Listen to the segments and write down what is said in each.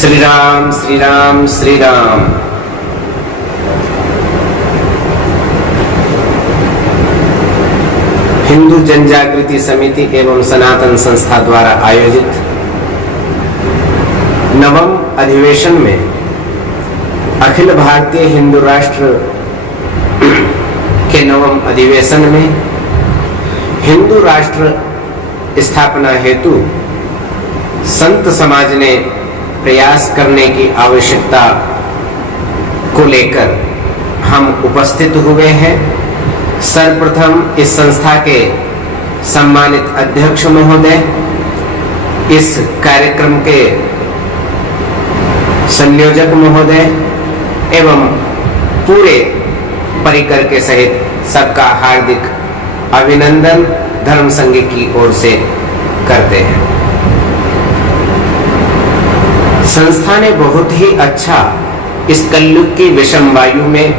श्री राम श्री राम श्री राम। हिंदू जनजागृति समिति एवं सनातन संस्था द्वारा आयोजित नवम अधिवेशन में अखिल भारतीय हिंदू राष्ट्र के नवम अधिवेशन में हिंदू राष्ट्र स्थापना हेतु संत समाज ने प्रयास करने की आवश्यकता को लेकर हम उपस्थित हुए हैं। सर्वप्रथम इस संस्था के सम्मानित अध्यक्ष महोदय, इस कार्यक्रम के संयोजक महोदय एवं पूरे परिकर के सहित सबका हार्दिक अभिनंदन धर्म संघ की ओर से करते हैं। संस्था ने बहुत ही अच्छा इस कलयुग की विषम वायु में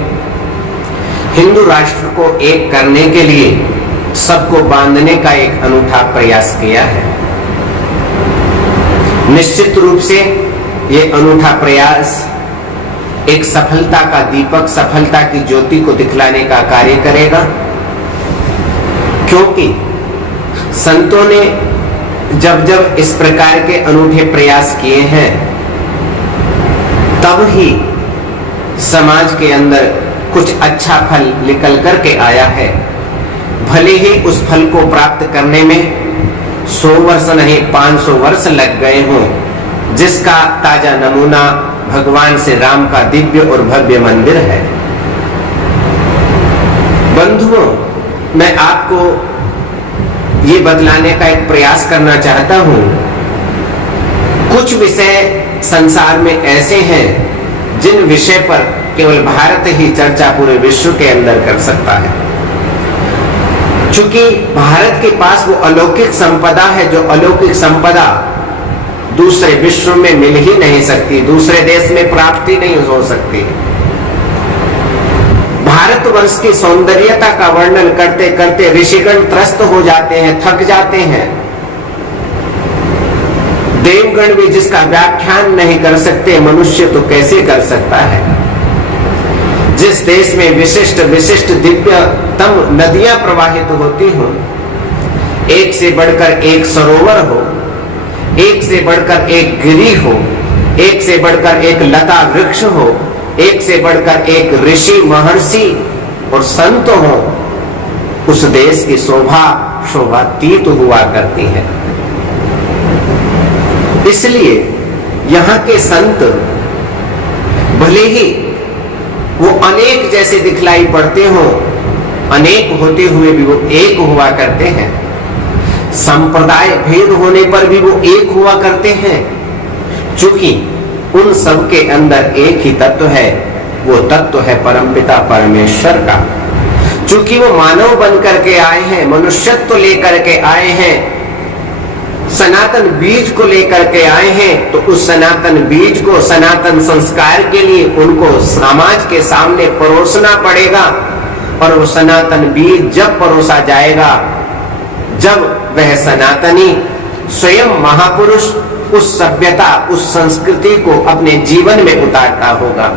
हिंदू राष्ट्र को एक करने के लिए सबको बांधने का एक अनूठा प्रयास किया है। निश्चित रूप से ये अनूठा प्रयास एक सफलता का दीपक, सफलता की ज्योति को दिखलाने का कार्य करेगा, क्योंकि संतों ने जब जब इस प्रकार के अनूठे प्रयास किए हैं तब ही समाज के अंदर कुछ अच्छा फल निकल करके आया है। भले ही उस फल को प्राप्त करने में 100 वर्ष नहीं 500 वर्ष लग गए हों, जिसका ताजा नमूना भगवान श्री राम का दिव्य और भव्य मंदिर है। बंधुओं, मैं आपको ये बतलाने का एक प्रयास करना चाहता हूं। कुछ विषय संसार में ऐसे हैं जिन विषय पर केवल भारत ही चर्चा पूरे विश्व के अंदर कर सकता है, क्योंकि भारत के पास वो अलौकिक संपदा है जो अलौकिक संपदा दूसरे विश्व में मिल ही नहीं सकती, दूसरे देश में प्राप्ति नहीं हो सकती। भारतवर्ष की सौंदर्यता का वर्णन करते करते ऋषिगण त्रस्त हो जाते हैं, थक जाते हैं। देवगण भी जिसका व्याख्यान नहीं कर सकते, मनुष्य तो कैसे कर सकता है। जिस देश में विशिष्ट विशिष्ट दिव्यतम नदियां प्रवाहित होती हो, एक से बढ़कर एक सरोवर हो, एक से बढ़कर एक गिरी हो, एक से बढ़कर एक लता वृक्ष हो, एक से बढ़कर एक ऋषि महर्षि और संत हो, उस देश की शोभातीत हुआ करती है। इसलिए यहाँ के संत भले ही वो अनेक जैसे दिखलाई पड़ते हो, अनेक होते हुए भी वो एक हुआ करते हैं। संप्रदाय भेद होने पर भी वो एक हुआ करते हैं, क्योंकि उन सब के अंदर एक ही तत्व है। वो तत्व है परमपिता परमेश्वर का। क्योंकि वो मानव बन करके आए हैं, मनुष्यत्व लेकर के आए हैं, सनातन बीज को लेकर के आए हैं, तो उस सनातन बीज को सनातन संस्कार के लिए उनको समाज के सामने परोसना पड़ेगा। और वो सनातन बीज जब परोसा जाएगा, जब वह सनातनी स्वयं महापुरुष उस सभ्यता, उस संस्कृति को अपने जीवन में उतारता होगा।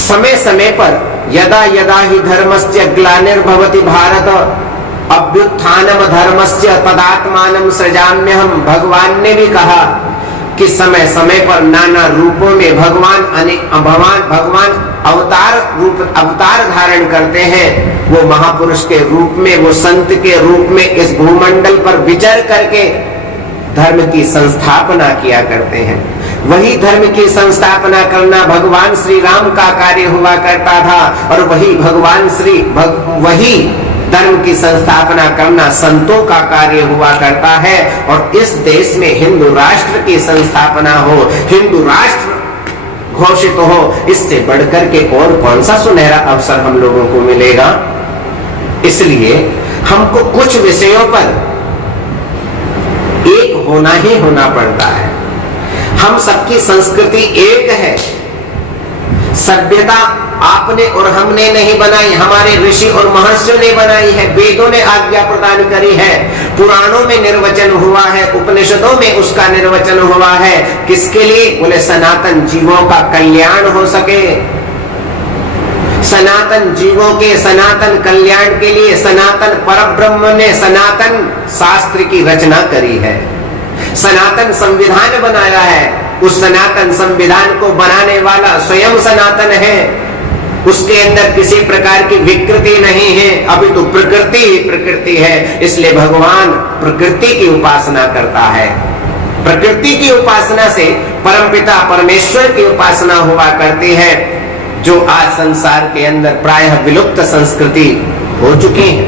समय समय पर यदा यदा ही धर्मस्य ग्लानिर्भवति भारत अभ्युत्थानम धर्मस्य तदात्मानं सृजाम्यहम्। भगवान ने भी कहा कि समय समय पर नाना रूपों में भगवान अवतार धारण करते हैं। वो महापुरुष के रूप में, वो संत के रूप में इस भूमंडल पर विचर करके धर्म की संस्थापना किया करते हैं। वही धर्म की संस्थापना करना भगवान श्री राम का कार्य हुआ करता था, और वही धर्म की संस्थापना करना संतों का कार्य हुआ करता है। और इस देश में हिंदू राष्ट्र की संस्थापना हो, हिंदू राष्ट्र घोषित हो, इससे बढ़कर के और कौन सा सुनहरा अवसर हम लोगों को मिलेगा। इसलिए हमको कुछ विषयों पर एक होना ही होना पड़ता है। हम सबकी संस्कृति एक है। सभ्यता आपने और हमने नहीं बनाई, हमारे ऋषि और महर्षियों ने बनाई है। वेदों ने आज्ञा प्रदान करी है, पुराणों में निर्वचन हुआ है, उपनिषद उपनिषदों में उसका निर्वचन हुआ है। किसके लिए? बोले सनातन जीवों का कल्याण हो सके। सनातन जीवों के सनातन कल्याण के लिए सनातन परब्रह्म ने सनातन शास्त्र की रचना करी है, सनातन संविधान बनाया है। उस सनातन संविधान को बनाने वाला स्वयं सनातन है, उसके अंदर किसी प्रकार की विकृति नहीं है, अभी तो प्रकृति ही प्रकृति है। इसलिए भगवान प्रकृति की उपासना करता है। प्रकृति की उपासना से परमपिता परमेश्वर की उपासना हुआ करती है, जो आज संसार के अंदर प्रायः विलुप्त संस्कृति हो चुकी है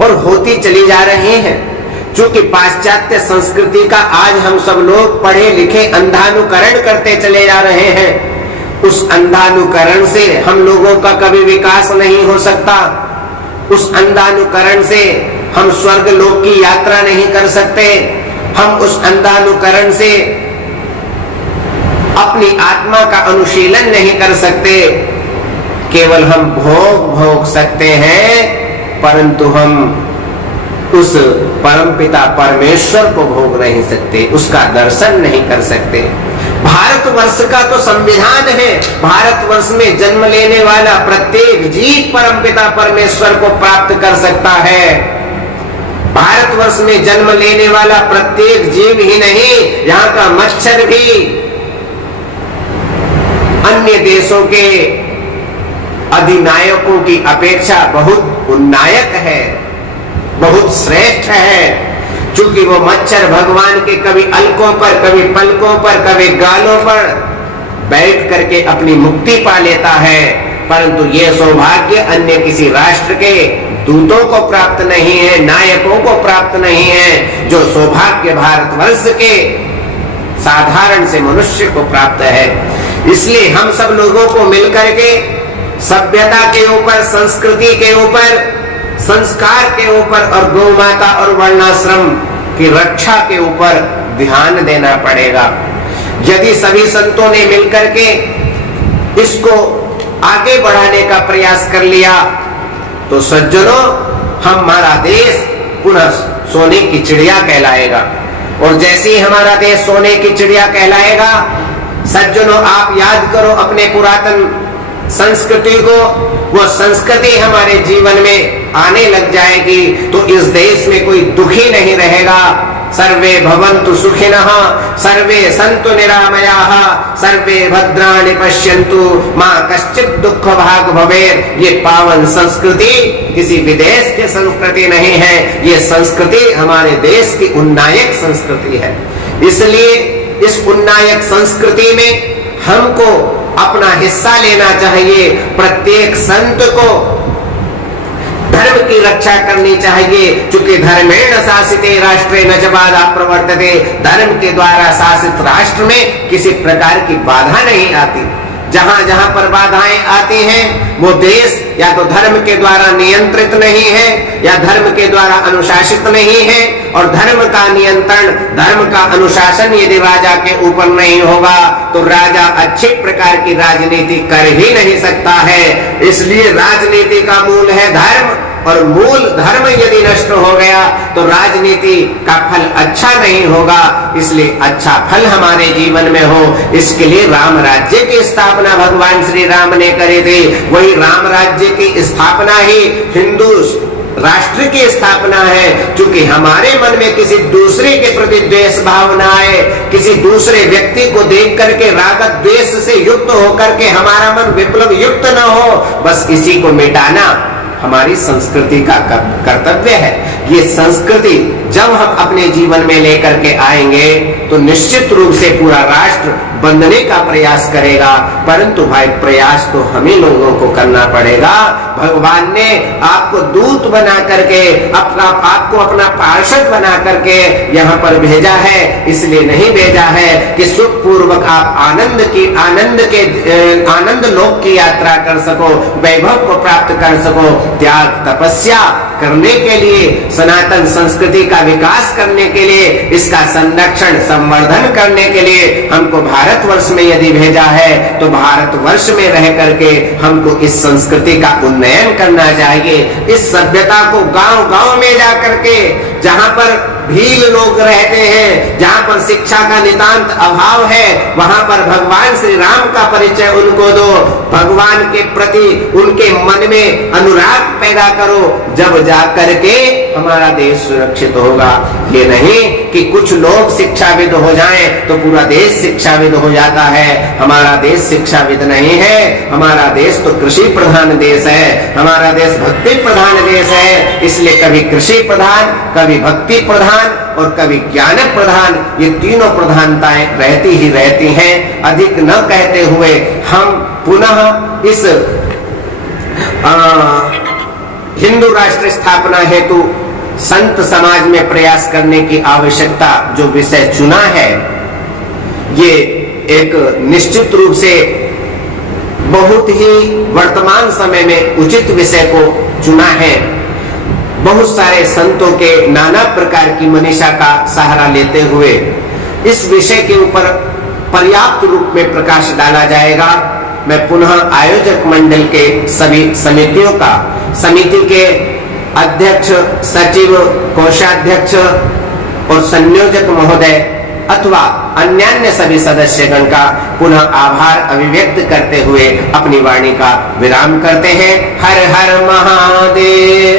और होती चली जा रही है। क्योंकि पाश्चात्य संस्कृति का आज हम सब लोग पढ़े लिखे अंधानुकरण करते चले जा रहे हैं। उस अंधानुकरण से हम लोगों का कभी विकास नहीं हो सकता। उस अंधानुकरण से हम स्वर्ग लोक की यात्रा नहीं कर सकते। हम उस अंधानुकरण से अपनी आत्मा का अनुशीलन नहीं कर सकते। केवल हम भोग सकते हैं, परंतु हम उस परमपिता परमेश्वर को भोग नहीं सकते, उसका दर्शन नहीं कर सकते। भारतवर्ष का तो संविधान है, भारतवर्ष में जन्म लेने वाला प्रत्येक जीव परमपिता परमेश्वर को प्राप्त कर सकता है। भारतवर्ष में जन्म लेने वाला प्रत्येक जीव ही नहीं, यहाँ का मच्छर भी अन्य देशों के अधिनायकों की अपेक्षा बहुत उन्नायक है, बहुत श्रेष्ठ है। क्योंकि वो मच्छर भगवान के कभी अलकों पर, कभी पलकों पर, कभी गालों पर बैठ करके अपनी मुक्ति पा लेता है। परंतु ये सौभाग्य अन्य किसी राष्ट्र के दूतों को प्राप्त नहीं है, नायकों को प्राप्त नहीं है। जो सौभाग्य भारतवर्ष के साधारण से मनुष्य को प्राप्त है। इसलिए हम सब लोगों को मिलकर के सभ्यता के ऊपर, संस्कृति के ऊपर, संस्कार के ऊपर और गौ माता और वर्णाश्रम की रक्षा के ऊपर ध्यान देना पड़ेगा। यदि सभी संतों ने मिलकर के इसको आगे बढ़ाने का प्रयास कर लिया तो सज्जनों, हमारा देश पुनः सोने की चिड़िया कहलाएगा। और जैसे ही हमारा देश सोने की चिड़िया कहलाएगा, सज्जनों आप याद करो अपने पुरातन संस्कृति को, वो संस्कृति हमारे जीवन में आने लग जाएगी तो इस देश में कोई दुखी नहीं रहेगा। सर्वे भवन्तु सुखिनः, सर्वे सन्तु निरामयाः, सर्वे भद्राणि पश्यन्तु, मां कश्चित् दुःख भाग् भवेत्। ये पावन संस्कृति किसी विदेश की संस्कृति नहीं है, ये संस्कृति हमारे देश की उन्नायक संस्कृति है। इसलिए इस उन्नायक संस्कृति में हमको अपना हिस्सा लेना चाहिए। प्रत्येक संत को धर्म की रक्षा करनी चाहिए, क्योंकि धर्मेण शासिते राष्ट्रे न च बाधा प्रवर्तते। धर्म के द्वारा शासित राष्ट्र में किसी प्रकार की बाधा नहीं आती। जहां जहां पर बाधाएं आती हैं वो देश या तो धर्म के द्वारा नियंत्रित नहीं है या धर्म के द्वारा अनुशासित नहीं है। और धर्म का नियंत्रण, धर्म का अनुशासन यदि राजा के ऊपर नहीं होगा तो राजा अच्छी प्रकार की राजनीति कर ही नहीं सकता है। इसलिए राजनीति का मूल है धर्म, और मूल धर्म यदि नष्ट हो गया तो राजनीति का फल अच्छा नहीं होगा। इसलिए अच्छा फल हमारे जीवन में हो, इसके लिए राम राज्य की स्थापना भगवान श्री राम ने करी थी। वही राम राज्य की स्थापना ही हिंदू राष्ट्र की स्थापना है। क्योंकि हमारे मन में किसी दूसरे के प्रति द्वेष भावना आए, किसी दूसरे व्यक्ति को देख करके राग द्वेष से युक्त होकर के हमारा मन विप्लव युक्त न हो, बस इसी को मिटाना हमारी संस्कृति का कर्तव्य है। ये संस्कृति जब हम अपने जीवन में लेकर के आएंगे तो निश्चित रूप से पूरा राष्ट्र बंधने का प्रयास करेगा। परंतु भाई प्रयास तो हमें लोगों को करना पड़ेगा। भगवान ने आपको दूत बना करके, आपको अपना पार्षद बना करके यहाँ पर भेजा है। इसलिए नहीं भेजा है कि सुख पूर्वक आप आनंद लोक की यात्रा कर सको, वैभव को प्राप्त कर सको। त्याग तपस्या करने के लिए, सनातन संस्कृति का विकास करने के लिए, इसका संरक्षण संवर्धन करने के लिए हमको भारतवर्ष में यदि भेजा है तो भारतवर्ष में रह करके हमको इस संस्कृति का उन्नयन करना चाहिए। इस सभ्यता को गांव-गांव में जा करके, जहां पर भील लोग रहते हैं, जहां पर शिक्षा का नितांत अभाव है, वहां पर भगवान श्री राम का परिचय उनको दो, भगवान के प्रति उनके मन में अनुराग पैदा करो, जब जा करके हमारा देश सुरक्षित होगा। ये नहीं कि कुछ लोग शिक्षाविद हो जाएं तो पूरा देश शिक्षाविद हो जाता है। हमारा देश शिक्षाविद नहीं है, हमारा देश तो कृषि प्रधान देश है, हमारा देश भक्ति प्रधान देश है। इसलिए कभी कृषि प्रधान, कभी भक्ति प्रधान और कभी ज्ञान प्रधान, ये तीनों प्रधानताएं रहती ही रहती हैं। अधिक न कहते हुए हम पुनः इस हिंदू राष्ट्र स्थापना हेतु संत समाज में प्रयास करने की आवश्यकता जो विषय चुना है, ये एक निश्चित रूप से बहुत ही वर्तमान समय में उचित विषय को चुना है। बहुत सारे संतों के नाना प्रकार की मनीषा का सहारा लेते हुए इस विषय के ऊपर पर्याप्त रूप में प्रकाश डाला जाएगा। मैं पुनः आयोजक मंडल के सभी समितियों का, समिति के अध्यक्ष, सचिव, कोषाध्यक्ष और संयोजक महोदय अथवा अन्य सभी सदस्यगण का पुनः आभार अभिव्यक्त करते हुए अपनी वाणी का विराम करते हैं। हर हर महादेव।